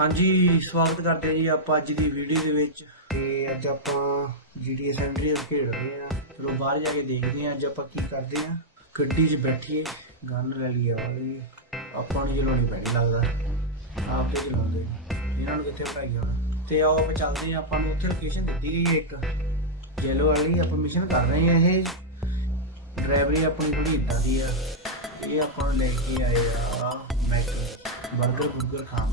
ਹਾਂਜੀ ਸਵਾਗਤ ਕਰਦੇ ਹਾਂ ਜੀ ਆਪਾਂ ਅੱਜ ਦੀ ਵੀਡੀਓ ਦੇ ਵਿੱਚ। ਤੇ ਅੱਜ ਆਪਾਂ San Andreas ਖੇਡ ਰਹੇ ਆ ਚਲੋ ਬਾਹਰ ਜਾ ਕੇ ਦੇਖਦੇ ਹਾਂ ਅੱਜ ਆਪਾਂ ਕੀ ਕਰਦੇ ਹਾਂ। ਗੱਡੀ 'ਚ ਬੈਠੀਏ ਗਨ ਲੈ ਲਈ ਆ ਵਾਲੀ ਆਪਾਂ ਨੂੰ ਚਲਾਉਣੀ ਪੈਣੀ ਲੱਗਦਾ। ਆਪ ਤੇ ਚਲਾਉਂਦੇ ਇਹਨਾਂ ਨੂੰ ਕਿੱਥੇ ਪੜਾਈ ਹੋਣਾ? ਤੇ ਆਓ ਆਪਾਂ ਚੱਲਦੇ ਹਾਂ। ਆਪਾਂ ਨੂੰ ਉੱਥੇ ਲੋਕੇਸ਼ਨ ਦਿੱਤੀ ਗਈ ਹੈ ਇੱਕ। ਯੈਲੋ ਵਾਲੀ ਆਪਾਂ ਮਿਸ਼ਨ ਕਰ ਰਹੇ ਹਾਂ ਇਹ। ਡਰਾਈਵਰੀ ਆਪਣੀ ਥੋੜੀ ਇਦਾਂ ਦੀ ਆ। ਇਹ ਆਪਾਂ ਨੂੰ ਲੈ ਕੇ ਆਏ ਆ। ਮੈਕ 버ਗਰ ਬੁਰਗਰ ਖਾਣ।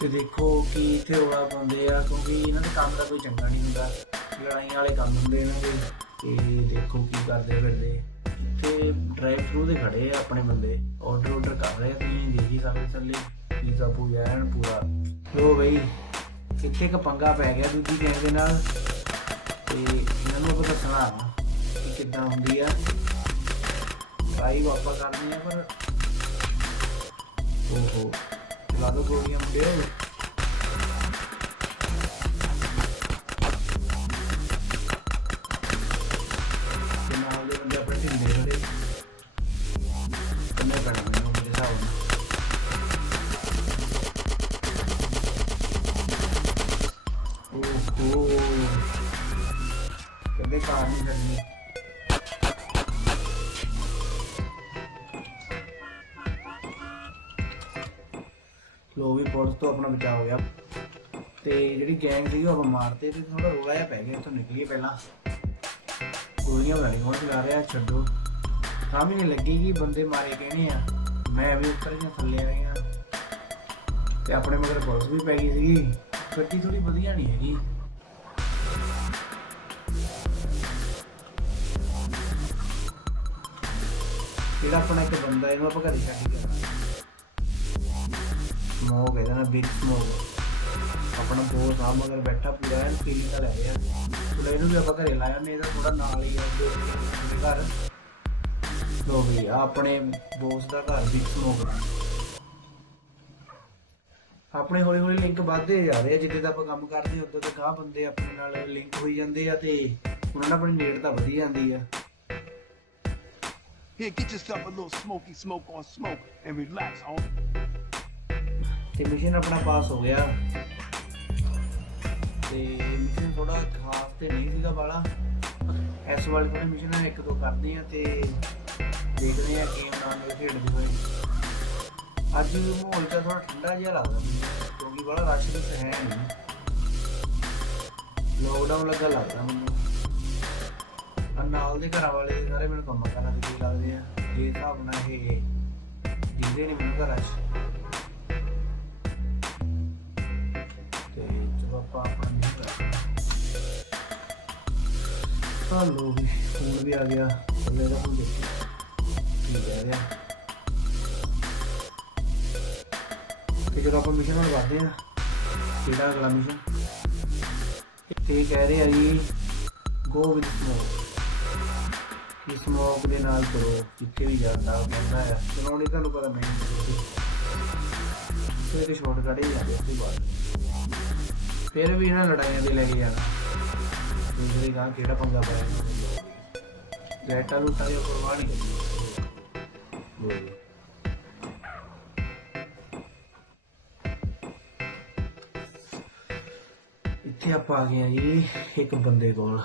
ਤੇ ਦੇਖੋ ਕਿ ਇੱਥੇ ਰੌਲਾ ਪਾਉਂਦੇ ਆ, ਕਿਉਂਕਿ ਇਹਨਾਂ ਦੇ ਕੰਮ ਦਾ ਕੋਈ ਚੰਗਾ ਨਹੀਂ ਹੁੰਦਾ। ਲੜਾਈਆਂ ਵਾਲੇ ਕੰਮ ਹੁੰਦੇ ਇਹਨਾਂ ਦੇ, ਤੇ ਦੇਖੋ ਕੀ ਕਰਦੇ ਫਿਰਦੇ। ਇੱਥੇ ਡਰਾਈਵ ਥਰੂ ਦੇ ਖੜੇ ਆ ਆਪਣੇ ਬੰਦੇ ਆਰਡਰ ਆਰਡਰ ਕਰ ਰਹੇ ਆ ਤੁਸੀਂ, ਦੇਖ ਹੀ ਥੱਲੇ ਪੀਜ਼ਾ ਪੂਜਾ ਐਨ ਪੂਰਾ। ਲੋ ਬਈ, ਇੱਥੇ ਇੱਕ ਪੰਗਾ ਪੈ ਗਿਆ ਦੂਜੀ ਗੈਂਗ ਦੇ ਨਾਲ। ਤੇ ਇਹਨਾਂ ਨੂੰ ਆਪਾਂ ਦੱਸਣਾ ਆ ਕਿ ਕਿੱਦਾਂ ਹੁੰਦੀ ਆ। ਟਰਾਈ ਵਾਪਸ ਕਰਨੀ ਆ, ਪਰ ਓਹੋ। ਚਲਾ ਦੋ ਗੋਲੀਆਂ ਮੁੰਡਿਓ ਲੋ ਵੀ ਪੁਲਿਸ ਤੋਂ ਆਪਣਾ ਬਚਾਅ ਹੋ ਗਿਆ। ਤੇ ਜਿਹੜੀ ਗੈਂਗ ਸੀ ਉਹ ਆਪਾਂ ਮਾਰਤੇ ਤੇ ਥੋੜਾ ਰੋਲਾ ਜਿਹਾ ਪੈ ਗਿਆ, ਇੱਥੋਂ ਨਿਕਲੀਏ ਪਹਿਲਾਂ। ਗੋਲੀਆਂ ਬਣੀ ਹੁਣ ਚਲਾ ਰਿਹਾ, ਛੱਡੋ। ਸਮਝ ਨਹੀਂ ਲੱਗੀ ਕਿ ਬੰਦੇ ਮਾਰੇ ਕਿਹਨੇ ਆ। ਮੈਂ ਵੀ ਉੱਤਰ ਗਿਆ ਥੱਲੇ ਆ ਗਿਆ। ਤੇ ਆਪਣੇ ਮਗਰ ਪੁਲਿਸ ਵੀ ਪੈ ਗਈ ਸੀਗੀ। ਗੱਡੀ ਥੋੜੀ ਵਧੀਆ ਨਹੀਂ ਹੈਗੀ। ਜਿਹੜਾ ਆਪਣਾ ਇੱਕ ਬੰਦਾ ਇਹਨੂੰ ਆਪਾਂ ਘਰੇ ਛੱਡ ਕੇ ਆਉਣਾ ਸਮੋਕ ਇਹਦਾ ਨਾ ਬਿਗ ਸਮੋਕ ਆਪਣਾ ਬੋਸ ਆ ਮਗਰ ਬੈਠਾ ਪੂਰਾ ਐਨ ਫੀਲਿੰਗ ਦਾ ਲੈ ਰਿਹਾ ਚਲੋ ਇਹਨੂੰ ਵੀ ਆਪਾਂ ਘਰੇ ਲਾਇਆ ਨੇ ਇਹਦਾ ਥੋੜਾ ਨਾਲ ਹੀ ਆ ਜੋ ਆਪਣੇ ਘਰ। ਲੋ ਵੀ ਆਪਣੇ ਬੋਸ ਦਾ ਘਰ ਬਿਗ ਸਮੋਕ ਆਪਣੇ। ਹੌਲੀ ਹੌਲੀ ਲਿੰਕ ਵੱਧਦੇ ਜਾ ਰਹੇ ਆ ਜਿੱਦੇ ਦਾ ਆਪਾਂ ਕੰਮ ਕਰਦੇ ਉਦੋਂ ਤੱਕ ਆ ਬੰਦੇ ਆਪਣੇ ਨਾਲ ਲਿੰਕ ਹੋਈ ਜਾਂਦੇ ਆ ਤੇ ਉਹਨਾਂ ਨਾਲ ਆਪਣੀ ਨੇੜ ਤਾਂ ਵਧੀ ਜਾਂਦੀ ਆ। Here, get yourself a little smoky smoke on smoke and relax, homie. ਤੇ ਮਿਸ਼ਨ ਆਪਣਾ ਪਾਸ ਹੋ ਗਿਆ। ਤੇ ਮਿਸ਼ਨ ਥੋੜਾ ਖਾਸ ਤੇ ਨਹੀਂ ਸੀਗਾ ਬਾਲਾ ਇਸ ਵਾਲੇ ਥੋੜੇ ਮਿਸ਼ਨ ਇੱਕ ਦੋ ਕਰਦੇ ਆ ਤੇ ਦੇਖਦੇ ਆ ਗੇਮ ਨਾਲ ਨਾਲ ਖੇਡਦੇ ਹੋਏ। ਅੱਜ ਮਾਹੌਲ ਤਾਂ ਥੋੜਾ ਠੰਡਾ ਜਿਹਾ ਲੱਗਦਾ ਕਿਉਂਕਿ ਬੜਾ ਰਸ਼ ਤਾਂ ਹੈ ਨਹੀਂ। ਲੋਕਡਾਊਨ ਲੱਗਾ ਲੱਗਦਾ ਮੈਨੂੰ। ਨਾਲ ਦੇ ਘਰਾਂ ਵਾਲੇ ਸਾਰੇ ਮੈਨੂੰ ਕੰਮ ਕਰਨ ਦੇ ਲੱਗਦੇ ਆ। ਜੇ ਹਿਸਾਬ ਨਾਲ ਇਹ ਦਿੰਦੇ ਨਹੀਂ ਮੈਨੂੰ ਘਰਾਂ 'ਚ ਹਲੋ ਵੀ ਫੋਨ ਵੀ ਆ ਗਿਆ। ਥੱਲੇ ਦਾ ਹੁਣ ਦੇਖੋ। ਕੀ ਕਹਿ ਰਿਹਾ। ਤੇ ਜਦੋਂ ਆਪਾਂ ਮਿਸ਼ਨ ਨੂੰ ਵਧਦੇ ਆ ਕਿਹੜਾ ਅਗਲਾ ਮਿਸ਼ਨ ਤੇ ਕਹਿ ਰਹੇ ਜੀ ਗੋ ਵਿਦ ਸਮੋਕ ਕਿ ਸਮੋਕ ਦੇ ਨਾਲ ਕਰੋ, ਜਿੱਥੇ ਵੀ ਜਾਂਦਾ, ਬੰਦਾ ਆ। ਚਲਾਉਣੀ ਤੁਹਾਨੂੰ ਪਤਾ ਨਹੀਂ ਤੇ ਇਹ ਸ਼ਾਰਟ ਹੀ ਜਾਂਦੇ ਉਸ ਤੋਂ ਬਾਅਦ। ਫਿਰ ਵੀ ਇਹਨਾਂ ਲੜਾਈਆਂ ਦੇ ਲੈ ਕੇ ਜਾਣਾ। ਦੂਸਰੀ ਗਾਂ ਕਿਹੜਾ ਪੰਗਾ ਪਾਇਆ ਲੈਟਾ ਲੁੱਟਾ ਦੀ ਪਰਵਾਹ ਨਹੀਂ। ਇੱਥੇ ਆਪਾਂ ਆ ਗਏ ਆ ਜੀ, ਇੱਕ ਬੰਦੇ ਕੋਲ।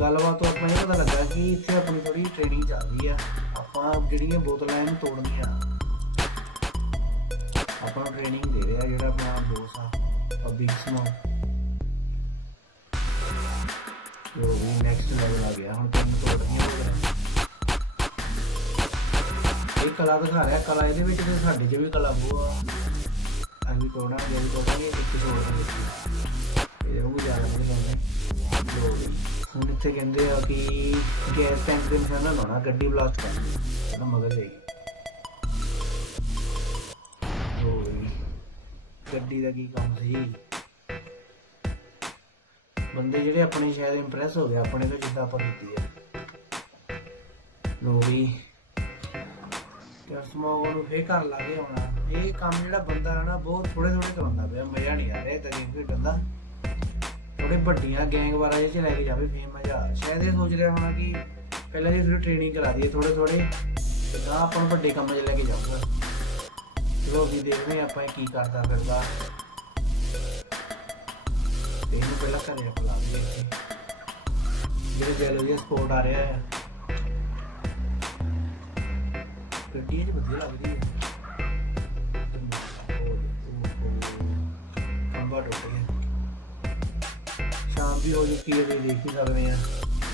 ਗੱਲਬਾਤ ਤੋਂ ਆਪਾਂ ਇਹ ਪਤਾ ਲੱਗਾ ਕਿ ਇੱਥੇ ਆਪਣੀ ਥੋੜੀ ਟ੍ਰੇਨਿੰਗ ਚੱਲਦੀ ਆ। ਆਪਾਂ ਜਿਹੜੀਆਂ ਬੋਤਲਾਂ ਇਹਨੂੰ ਤੋੜਨੀਆਂ। ਆਪਾਂ ਟ੍ਰੇਨਿੰਗ ਦੇ ਰਿਹਾ ਜਿਹੜਾ ਆਪਣਾ ਦੋਸਤ ਆ ਪਬਲਿਕ ਸਮੋ ਜੋ ਵੀ ਨੈਕਸਟ ਲੈਵਲ ਆ ਗਿਆ, ਹੁਣ ਤੈਨੂੰ ਤੋੜਨੀਆਂ ਹੋ ਗਿਆ ਇਹ ਕਲਾ ਦਿਖਾ ਰਿਹਾ, ਕਲਾ ਇਹਦੇ ਵਿੱਚ ਤੇ ਸਾਡੇ 'ਚ ਵੀ ਕਲਾ ਬਹੁਤ ਅਸੀਂ ਵੀ ਤੋੜਾਂਗੇ ਤੋੜਾਂਗੇ, ਇੱਕ ਤੋੜਾਂਗੇ ਇਹਦੇ ਨੂੰ ਜ਼ਿਆਦਾ ਨਹੀਂ ਲਾਉਣੇ ਲੋ ਵੀ ਹੁਣ ਇੱਥੇ ਕਹਿੰਦੇ ਆ ਕਿ ਗੈਸ ਟੈਂਕ ਦੇ ਨਿਸ਼ਾਨਾ ਲਾਉਣਾ, ਗੱਡੀ ਬਲਾਸਟ ਕਰਨੀ ਇਹਦਾ ਮਗਰ ਜਾਏਗੀ ਲੋ ਗੱਡੀ ਦਾ ਕੀ ਕੰਮ ਸੀ? ਬੰਦੇ ਜਿਹੜੇ ਆਪਣੇ ਸ਼ਾਇਦ ਇੰਪ੍ਰੈਸ ਹੋ ਗਏ, ਆਪਣੇ ਤੋਂ ਜਿੱਦਾਂ ਆਪਾਂ ਕੀਤੀ ਆ। ਲੋ ਵੀ ਤੇ ਨੂੰ ਫੇਰ ਕਰ ਲਾਗੇ ਹੋਣਾ ਇਹ ਕੰਮ ਜਿਹੜਾ ਬੰਦਾ ਨਾ, ਬਹੁਤ ਥੋੜੇ ਥੋੜੇ ਕਰਾਉਂਦਾ ਪਿਆ, ਮਜ਼ਾ ਨਹੀਂ ਆ ਰਿਹਾ ਤਾਂ ਗੇਮ ਖੇਡਣ ਦਾ। ਥੋੜੇ ਵੱਡੀਆਂ ਗੈਂਗ ਵਾਲਾ ਜੇ ਲੈ ਕੇ ਜਾਵੇ, ਫੇਰ ਮਜ਼ਾ ਸ਼ਾਇਦ ਇਹ ਸੋਚ ਰਿਹਾ ਹੋਣਾ ਕਿ ਪਹਿਲਾਂ ਜੇ ਫਿਰ ਟ੍ਰੇਨਿੰਗ ਕਰਾ ਦਈਏ ਥੋੜੇ ਥੋੜੇ ਤਾਂ ਆਪਾਂ ਨੂੰ ਵੱਡੇ ਕੰਮ 'ਚ ਲੈ ਕੇ ਜਾਊਗਾ। ਚਲੋ ਵੀ ਦੇਖਦੇ ਆਪਾਂ ਕੀ ਕਰਦਾ ਫਿਰਦਾ। ਘਰੇ ਆਪਾਂ ਦਈਏ ਜਿਹੜੇ ਦਿਲ ਸਪੋਰਟ ਆ ਰਿਹਾ ਹੈ ਗੱਡੀ ਇਹ 'ਚ ਵਧੀਆ ਲੱਗਦੀ ਹੈ ਕੰਬਾ ਟੁੱਟ ਗਿਆ। ਸ਼ਾਮ ਵੀ ਹੋ ਚੁੱਕੀ ਹੈ ਤੇ ਦੇਖ ਹੀ ਸਕਦੇ ਆ।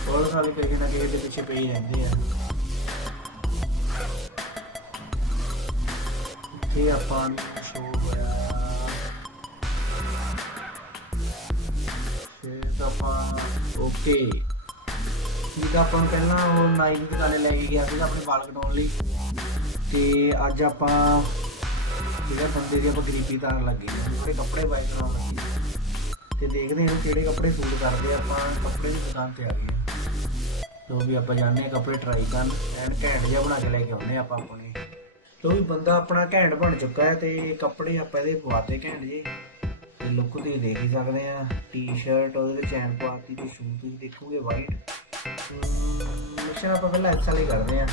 ਬਹੁਤ ਸਾਰੇ ਕਿਸੇ ਨਾ ਕਿਸੇ ਦੇ ਪਿੱਛੇ ਪਈ ਰਹਿੰਦੇ ਆ। ਇੱਥੇ ਆਪਾਂ ਨੂੰ ਫਿਰ ਤਾਂ ਆਪਾਂ ਓਕੇ ਠੀਕ ਆ ਆਪਾਂ ਪਹਿਲਾਂ ਉਹ ਨਾਈ ਦੀ ਦੁਕਾਨੇ ਲੈ ਕੇ ਗਿਆ ਸੀਗਾ ਆਪਣੇ ਵਾਲ ਕਟਾਉਣ ਲਈ। ਤੇ ਅੱਜ ਆਪਾਂ ਜਿਹੜਾ ਬੰਦੇ ਦੀ ਆਪਾਂ ਗਰੀਬੀ ਤਾਰਨ ਲੱਗੇ ਹਾਂ ਕੱਪੜੇ ਬਾਈ ਕਰਾਉਣ ਲੱਗੇ ਤੇ ਦੇਖਦੇ ਹਾਂ ਕਿਹੜੇ ਕੱਪੜੇ ਸੂਟ ਕਰਦੇ ਆਪਾਂ ਕੱਪੜੇ ਦੀ ਦੁਕਾਨ ਤੇ ਆ ਗਏ ਹਾਂ। ਤੋ ਵੀ ਆਪਾਂ ਜਾਣਦੇ ਹਾਂ ਕੱਪੜੇ ਟਰਾਈ ਕਰਨ, ਐਨ ਘੈਂਟ ਜਿਹਾ ਬਣਾ ਕੇ ਲੈ ਕੇ ਆਉਂਦੇ ਹਾਂ ਆਪਾਂ ਆਪਣੇ। ਤੋ ਵੀ ਬੰਦਾ ਆਪਣਾ ਘੈਂਟ ਬਣ ਚੁੱਕਾ ਹੈ ਤੇ ਕੱਪੜੇ ਆਪਾਂ ਇਹਦੇ ਪਵਾਤੇ ਘੈਂਟ ਜੇ ਲੁੱਕ ਤੁਸੀਂ ਦੇਖ ਹੀ ਸਕਦੇ ਆ। ਟੀ-ਸ਼ਰਟ ਉਹਦੇ ਵਿੱਚ ਚੈਨ ਪਵਾਤੀ ਤੇ ਸ਼ੂ ਤੁਸੀਂ ਦੇਖੋਗੇ ਵਾਈਟ ਮਿਸ਼ਨ ਆਪਾਂ ਪਹਿਲਾਂ ਐਸਾ ਲਈ ਕਰਦੇ ਆ।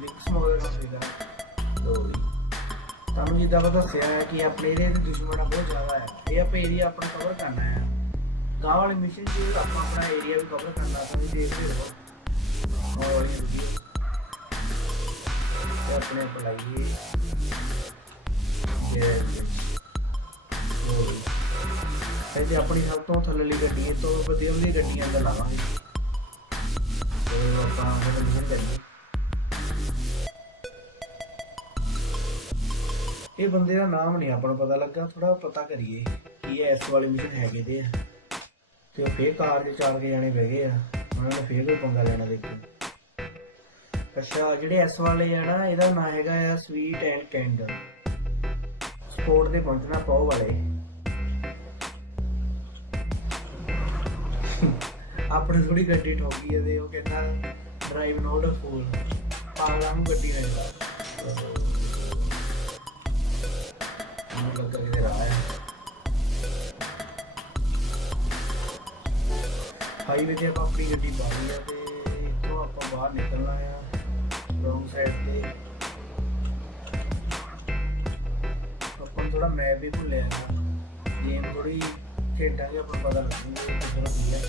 ਮਿਕਸ ਮੋਡ ਦਾ ਸੀਗਾ ਤੋ ਤੁਹਾਨੂੰ ਜਿੱਦਾਂ ਮੈਂ ਦੱਸਿਆ ਹੈ ਕਿ ਆਪਣੇ ਇਹਦੇ ਤੇ ਦੁਸ਼ਮਣ ਬਹੁਤ ਜ਼ਿਆਦਾ ਹੈ। ਇਹ ਆਪਾਂ ਏਰੀਆ ਆਪਣਾ ਕਵਰ ਕਰਨਾ ਹੈ। ਗਾਂ ਵਾਲੀ ਮਿਸ਼ਨ 'ਚ ਆਪਾਂ ਆਪਣਾ ਏਰੀਆ ਵੀ ਕਵਰ ਕਰਨਾ ਤੁਸੀਂ ਦੇਖਦੇ ਰਹੋ ਔਰ ਇਹ ਵੀਡੀਓ ਤੇ ਆਪਣੇ ਅਪਲਾਈਏ ਇਹ ਇਹ ਤੇ ਆਪਣੀ ਸਭ ਤੋਂ ਥੱਲੇਲੀ ਗੱਡੀ ਹੈ ਤੋਂ ਵਧੀਆ ਵਧੀਆ ਗੱਡੀਆਂ ਅੰਦਰ ਲਾਵਾਂਗੇ। ਤੇ ਆਪਾਂ ਫਿਰ ਮਿਸ਼ਨ ਕਰੀਏ ਇਹ ਬੰਦੇ ਦਾ ਨਾਮ ਨਹੀਂ ਆਪਾਂ ਨੂੰ ਪਤਾ ਲੱਗਾ ਥੋੜਾ ਪਤਾ ਕਰੀਏ ਕੀ ਇਹ ਇਸ ਵਾਲੀ ਮਿਸ਼ਨ ਹੈਗੇ ਦੇ ਆ। ਤੇ ਉਹ ਫੇਰ ਕਾਰ 'ਚ ਚਾਰ ਕੇ ਜਾਣੇ ਬਹਿ ਗਏ ਆ, ਉਹਨਾਂ ਨੇ ਫੇਰ ਕੋਈ ਪੰਗਾ ਲੈਣਾ ਦੇਖੋ ਅੱਛਾ, ਜਿਹੜੇ ਐਸ ਵਾਲੇ ਆ ਨਾ, ਇਹਦਾ ਨਾਂ ਹੈਗਾ ਆ ਸਵੀਟ ਐਂਡ ਕੈਂਡਲ ਸਪੋਰਟ ਦੇ ਪਹੁੰਚਣਾ ਪਾਓ ਵਾਲੇ। ਆਪਣੇ ਥੋੜੀ ਗੱਡੀ ਠੋਕੀ ਇਹਦੇ ਉਹ ਕਹਿੰਦਾ ਡਰਾਈਵ ਨੋਟ ਫੂਲ ਪਾਗਲਾਂ ਨੂੰ ਗੱਡੀ ਨਹੀਂ ਮੈਨੂੰ ਲੱਗਾ ਕਿ ਰਾਹ ਹੈ। ਹਾਈਵੇ ਤੇ ਆਪਾਂ ਆਪਣੀ ਗੱਡੀ ਪਾ ਆ ਤੇ ਇੱਥੋਂ ਆਪਾਂ ਬਾਹਰ ਨਿਕਲਣਾ ਆ ਰੋਂਗ ਸਾਈਡ ਤੇ। ਆਪਾਂ ਨੂੰ ਥੋੜਾ ਮੈਪ ਵੀ ਭੁੱਲਿਆ ਗੇਮ ਥੋੜੀ ਖੇਡਾਂਗੇ ਆਪਾਂ ਪਤਾ ਲੱਗੂਗਾ ਕਿੱਧਰ ਕੀ ਹੈ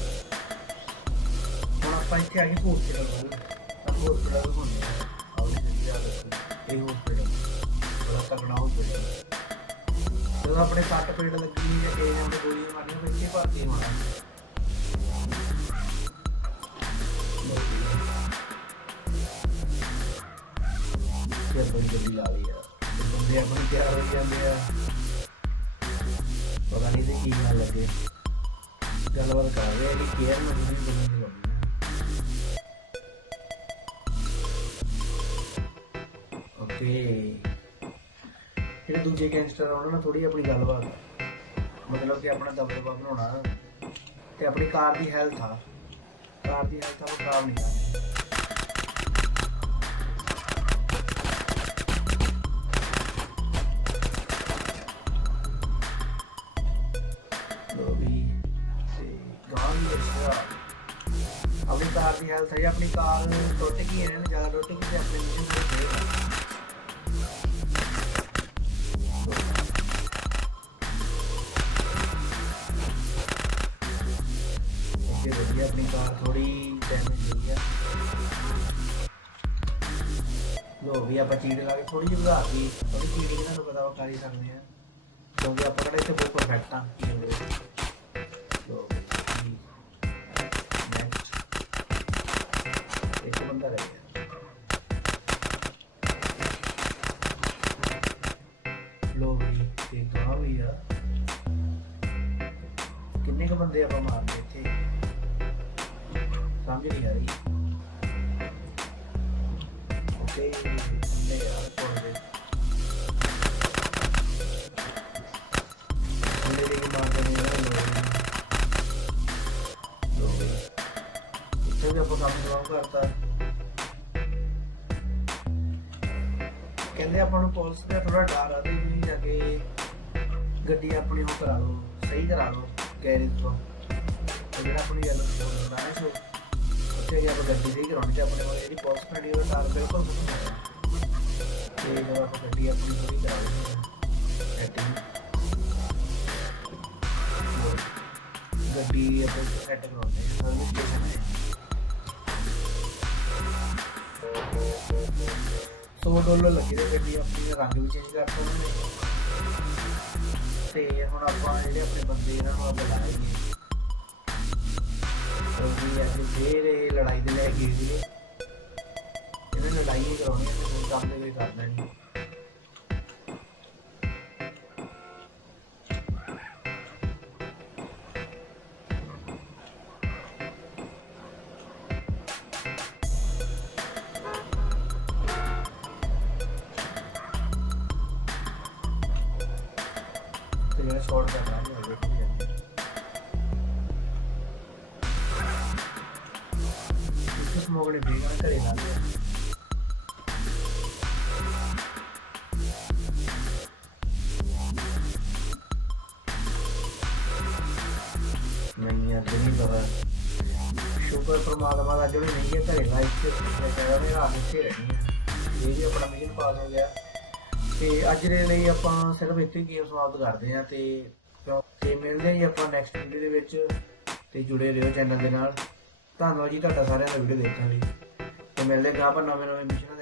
ਆਪਾਂ ਇੱਥੇ ਆ ਗਏ ਹਸਪੀਟਲ ਕੋਲ ਤਾਂ ਹਸਪੀਟਲ ਹੁੰਦੇ ਆ ਆਉਂ ਆ ਇਹ ਹਸਪੀਟਲ ਬੜਾ ਤਕੜਾ ਹਸਪੀਟਲ ਜਦੋਂ ਆਪਣੇ ਸੱਟ ਪੇਟ ਲੱਗੀ ਜਾਂ ਕਿਸੇ ਨੇ ਗੋਲੀ ਮਾਰੀ ਫਿਰ ਇੱਥੇ ਭਰਤੀ ਹੋਣਾ। ਤੇ ਬੜੀ ਗੱਡੀ ਲਾ ਲਈ ਆ। ਬੰਦੇ ਆਪਣੀ ਤਿਆਰ ਹੋ ਜਾਂਦੇ ਆ। ਪਤਾ ਨਹੀਂ ਤੇ ਕੀ ਨਾਲ ਲੱਗੇ। ਗੱਲਬਾਤ ਕਰ ਰਹੇ ਆ ਕਿ ਕੇਅਰ ਮੈਨੂੰ ਵੀ ਓਕੇ ਜਿਹੜੇ ਦੂਜੇ ਗੈਂਗਸਟਰ ਆ, ਉਹਨਾਂ ਨਾਲ ਥੋੜੀ ਆਪਣੀ ਗੱਲਬਾਤ। ਮਤਲਬ ਕਿ ਆਪਣਾ ਦਬਦਬਾ ਬਣਾਉਣਾ ਤੇ ਆਪਣੀ ਕਾਰ ਦੀ ਹੈਲਥ ਆ। ਕਾਰ ਦੀ ਹੈਲਥ ਆਪਾਂ ਖਰਾਬ ਨਹੀਂ ਕਰਨੀ ਲੋ ਤੇ ਗਾਂ ਵੀ ਆਪਣੀ ਕਾਰ ਦੀ ਹੈਲਥ ਹੈ ਆਪਣੀ ਕਾਰ ਟੁੱਟ ਗਈ ਹੈ ਨਾ ਜ਼ਿਆਦਾ ਟੁੱਟ ਗਈ ਤੇ ਆਪਣੇ ਮਿਸ਼ਨ ਕਾਰ ਥੋੜੀ ਡੈਮੇਜ ਹੋਈ ਆ। ਲੋ ਵੀ ਆਪਾਂ ਚੀਜ਼ ਲਾ ਕੇ ਥੋੜੀ ਜਿਹੀ ਵਧਾਤੀ ਥੋੜੀ ਚੀੜਿੰਗ ਇਹਨਾਂ ਨੂੰ ਪਤਾ ਵਾ ਕਰ ਹੀ ਸਕਦੇ ਆ। ਕਿਉਂਕਿ ਆਪਾਂ ਕਿਹੜਾ ਇੱਥੇ ਬਹੁਤ ਪਰਫੈਕਟ ਆ ਲੋ ਨੈਕਸਟ ਇੱਕ ਬੰਦਾ ਰਹਿ ਗਿਆ। ਲੋ ਵੀ ਤੇ ਗਾਂ ਵੀ ਆ। ਕਿੰਨੇ ਕ ਬੰਦੇ ਆਪਾਂ ਮਾਰਦੇ ਇੱਥੇ? ਸਮਝ ਨਹੀਂ ਆ ਰਹੀ। ਓਕੇ ਬੰਦੇ ਆ ਕੋਲ ਦੇ ਦੇ ਕੇ ਮਾਰਦੇ ਨੇ ਲੋ ਇੱਥੇ ਵੀ ਆਪਾਂ ਕੰਮ ਕਰਾਉਂ ਕਰਤਾ। ਕਹਿੰਦੇ ਆਪਾਂ ਨੂੰ ਪੁਲਿਸ ਦਾ ਥੋੜਾ ਡਰ ਆ ਤੇ ਤੁਸੀਂ ਜਾ ਕੇ ਗੱਡੀ ਆਪਣੀ ਉਹ ਕਰਾ ਲਓ, ਸਹੀ ਕਰਾ ਲਓ, ਗੈਰੇਜ ਤੋਂ। ਜਿਹੜਾ ਆਪਣੀ ਯੈਲੋ ਸਪੋਰਟ ਹੁੰਦਾ ਸੋ ਉੱਥੇ ਜੇ ਆਪਾਂ ਗੱਡੀ ਸਹੀ ਕਰਾਉਣੀ ਤੇ ਆਪਣੇ ਕੋਲ ਜਿਹੜੀ ਪੁਲਿਸ ਖੜੀ ਉਹਦਾ ਡਰ ਬਿਲਕੁਲ ਖਤਮ ਹੋ ਤੇ ਜਦੋਂ ਆਪਾਂ ਗੱਡੀ ਆਪਣੀ ਸਹੀ ਕਰਾ ਲੈਂਦੇ ਹਾਂ ਗੱਡੀ ਆਪਾਂ ਸੈੱਟ ਕਰਾਉਂਦੇ ਹਾਂ ਸਰਵਿਸ ਸਟੇਸ਼ਨ ਹੈ ਸੌ ਡਾਲਰ ਲੱਗੇ ਤੇ ਗੱਡੀ ਆਪਣੀ, ਰੰਗ ਵੀ ਚੇਂਜ ਕਰ ਸਕਦੇ ਤੇ ਹੁਣ ਆਪਾਂ ਜਿਹੜੇ ਆਪਣੇ ਬੰਦੇ ਇਹਨਾਂ ਨੂੰ ਆਪਾਂ ਲਾਏਗੇ ਕਿਉਂਕਿ ਅਸੀਂ ਫੇਰ ਇਹ ਲੜਾਈ ਦੇ ਲੈ ਗਏ ਸੀ ਇਹਨਾਂ ਨੇ ਲੜਾਈ ਨਹੀਂ ਕਰਾਉਣੀ ਇਹਨਾਂ ਕੰਮ ਦੇ ਕੋਈ ਕਰਨਾ ਨਹੀਂ ਜਿਹੜਾ ਸ਼ਾਰਟ ਕਰ ਇਸ ਮੋਗਲੇ ਬੇਗਾ ਘਰੇ ਲਾ ਲਿਆ। ਨਹੀਂ ਯਾਰ ਨਹੀਂ ਪਤਾ। ਸ਼ੁਕਰ ਪ੍ਰਮਾਤਮਾ ਦਾ ਜਿਹੜੀ ਨਹੀਂ ਹੈ, ਘਰੇ ਲਾਈਫ ਤੇ ਕਹਿੰਦਾ ਮੇਰਾ ਰਾਤ ਇੱਥੇ ਰਹਿਣੀ ਹੈ। ਇਹ ਜੀ ਆਪਣਾ ਮਿਸ਼ਨ ਪਾਸ ਹੋ ਗਿਆ ਤੇ ਅੱਜ ਦੇ ਲਈ ਆਪਾਂ ਸਿਰਫ ਇੱਥੇ ਗੇਮ ਸਮਾਪਤ ਕਰਦੇ ਹਾਂ ਤੇ ਤੇ ਮਿਲਦੇ ਹਾਂ ਜੀ ਆਪਾਂ ਨੈਕਸਟ ਵੀਡੀਓ ਦੇ ਵਿੱਚ। ਤੇ ਜੁੜੇ ਰਹੋ ਚੈਨਲ ਦੇ ਨਾਲ। ਧੰਨਵਾਦ ਜੀ, ਤੁਹਾਡਾ ਸਾਰਿਆਂ ਦਾ ਵੀਡੀਓ ਦੇਖਣ ਲਈ। ਤੇ ਮਿਲਦੇ ਹਾਂ ਪਰ ਨਵੇਂ ਨਵੇਂ ਮਿਸ਼ਨ